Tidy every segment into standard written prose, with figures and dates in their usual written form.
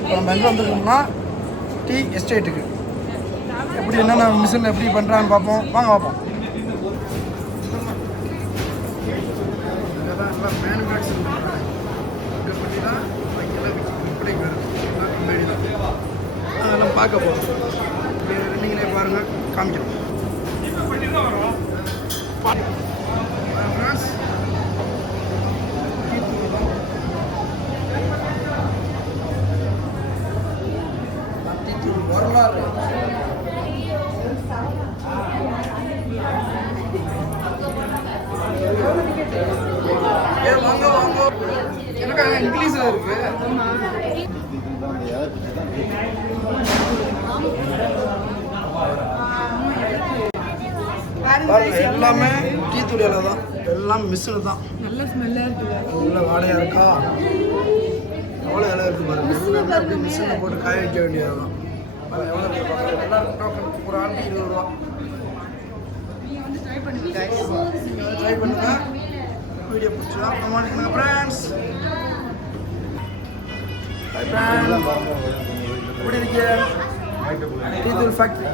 இப்போ நம்ம எங்கே வந்துருக்கோம்னா டீ எஸ்டேட்டுக்கு. எப்படி என்னென்ன மிஷினில் எப்படி பண்ணுறான்னு பார்ப்போம். வாங்க பார்ப்போம். எல்லாம் மேனுஃபேக்சரிங் இங்கே பற்றி தான் விற்பனைக்கு வருது கம்பெனி தான். அதெல்லாம் பார்க்க போகிறோம். நீங்களே பாருங்கள், காமிக்கிறோம். ஃப்ரெண்ட்ஸ், வரலாறு வாங்க வாங்க. எனக்கு இங்கிலீஷில் இருக்கு. எல்லாமே டீ தூளியால தான், எல்லாம் மிஷினு தான். நல்ல ஸ்மெல்லாக இருக்குது, நல்ல வாடையாக இருக்கா. எவ்வளோ இலை இருக்குது பாருங்க. அப்படி மிஷினில் போட்டு காய வைக்க வேண்டியது தான். எவ்வளோ டோக்கன் ஒரு ஆளுக்கு 20 ரூபா. ட்ரை பண்ணுங்க. வீடியோ பிடிச்சா கமெண்ட் பண்ணுங்க ஃப்ரெண்ட்ஸ். எப்படி இருக்கு டீ தூள் ஃபேக்ட்ரி?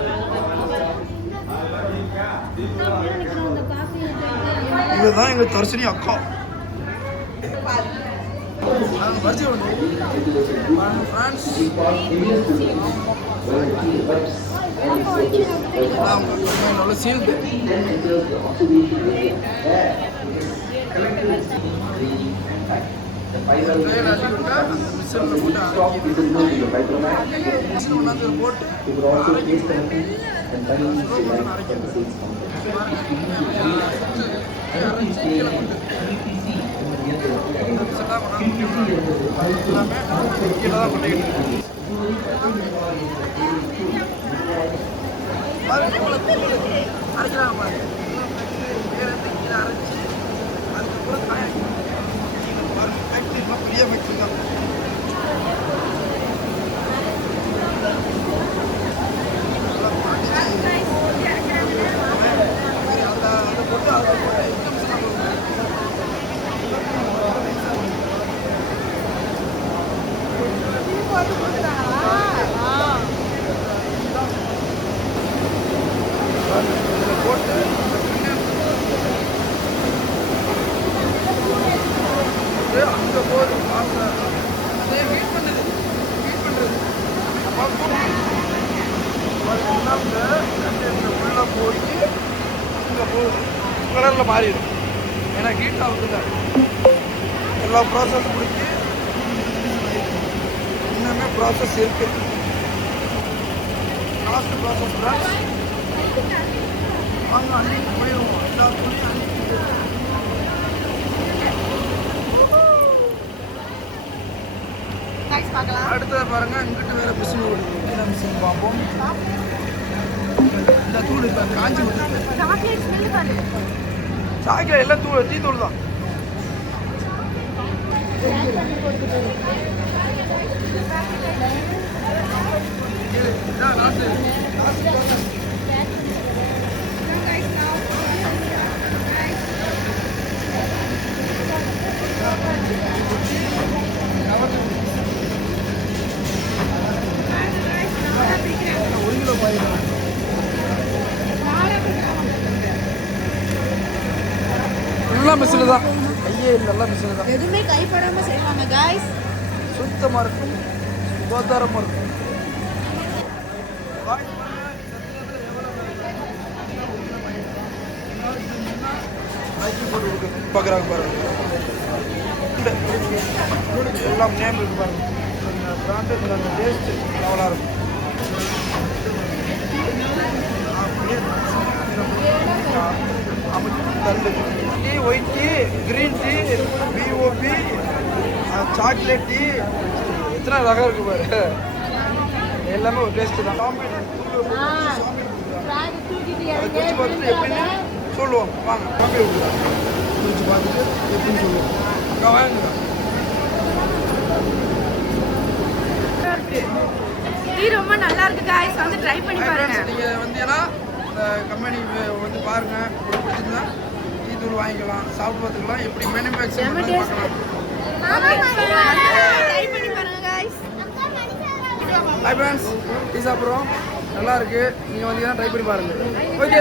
இதுதான் எங்கள் தர்ஷினி அக்கா. நல்ல சீல்டு. உள்ள போய் இங்கே போகுது, கலரில் மாறிடும். ஏன்னா ஹீட் ஆகுதுல்ல, எல்லா ப்ராசஸ் முடிஞ்சு இன்னுமே ப்ராசஸ் இருக்கு. லாஸ்ட் ப்ராசஸ் வாங்க அன்னைக்கு போயிடுவோம். எல்லா துணியும் அன்னைக்கு அடுத்தது பாருங்க. இங்கிட்டு வேற மிஷின் ஓடுது. என்ன மிஷின் பார்ப்போம். இந்த தூள் இப்போ காஞ்சி விட்டு சாக்லேட் எல்லாம் தூள், டீ தூள் தான். எல்லாம் மிஷினு தான், கையே இல்லை, எல்லாம் மிஷினு தான். எதுவுமே கைப்படாமல் செய்வாங்க காய்ஸ். சுத்தமாக இருக்கும், சுகாதாரமாக இருக்கும். பார்க்குறாங்க பாருங்க, எல்லாம் நேம் இருக்கு பாருங்க. இந்த பிராண்டு இந்த டேஸ்ட்டு அவ்வளோ இருக்கும். தண்டு tea, white tea, green tea, பிஓபி, சாக்லேட் டீ, எத்தனை ரகம் இருக்குது பாரு. எல்லாமே ஒரு டேஸ்ட்டு தான். அதை குடிச்சு பார்த்துட்டு எப்படின்னு சொல்லுவோம். வாங்க காம்பி விடுவோம். குடிச்சு பார்த்துட்டு எப்படின்னு சொல்லுவோம். அக்கா வாங்க. டீ ரொம்ப நல்லா இருக்கு गाइस, வந்து ட்ரை பண்ணி பாருங்க. நீங்க வந்தீங்கன்னா இந்த கம்பெனி வந்து பாருங்க, பிடிச்சிருந்தா டீ தூள் வாங்கிக்கலாம், சாப்பிட்டு பார்த்துக்கலாம், எப்படி மேனுஃபேக்சர் பண்ணி பார்க்கலாம். ஹாய் ஃப்ரெண்ட்ஸ் டீ சாப்பிட்றோம் நல்லா இருக்கு நீங்கள் வந்தீங்கன்னா ட்ரை பண்ணி பாருங்கள் ஓகே